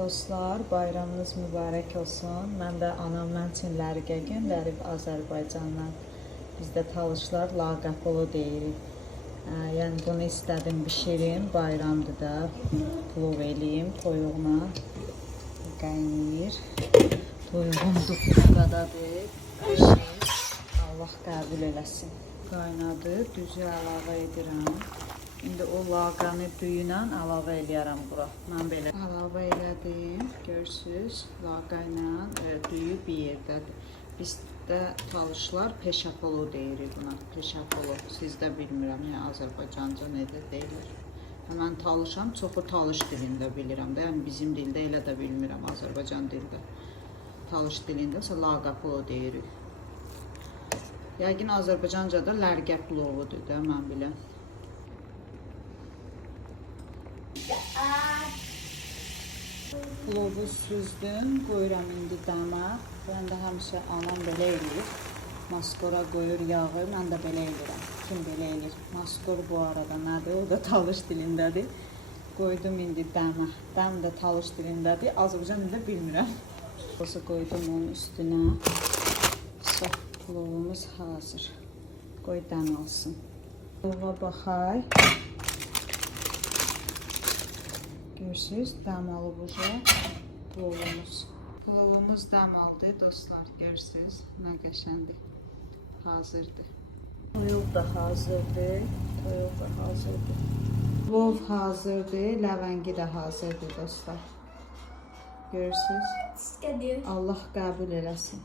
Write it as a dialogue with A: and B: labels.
A: dostlar, bayramınız mübarək olsun. Mən də anamla Çinlərgə göndərib Azərbaycandan. Bizdə talışlar laqapulu deyirik. Ə, Yəni bunu istədim bişirim, bayramdır da. Plov eləyim toyuğuna. Qaynayır. Toyuğum dupluqadadır. Pişir. Allah qəbul eləsin. Qaynadı, düzü əlavə edirəm. İndi o laqanı düyünə əlavə eləyərəm bura. Mən belə əlavə elədim. Görürsüz, laqa ilə e, düyü bir yerdədir. Bizdə talışlar peşapolu deyirik buna. Peşapolu. Sizdə bilmirəm, yəni Azərbaycanca necə deyilir. Mən talışam, çoxu talış dilində bilirəm də. Yəni bizim dildə elə də bilmirəm Azərbaycan dildə. Talış dilində isə laqapolo deyirik. Yəqin Azərbaycancada lərgə plovudur da mən biləm. Plovu süzdüm, qoyuram indi dama. Mən də həmişə anam belə eləyir. Maskora qoyur yağı, mən də belə eləyirəm. Kim belə eləyir? Maskor bu arada nədir? O da talış dilindədir. Qoydum indi dəmə. Dəm də talış dilindədir. Azərbaycan dilində bilmirəm. Sosu qoydum onun üstünə. So, plovumuz hazır. Qoy dəm alsın. Plova baxay. Görürsüz, dəm alıb uca plovumuz. Plovumuz dəm aldı dostlar, görürsüz, nə qəşəndir. Hazırdır. Toyuq da hazırdır. Toyuq da hazırdır. Plov hazırdır, ləvəngi də hazırdır dostlar.
B: Du?
A: Allah qəbul eləsin.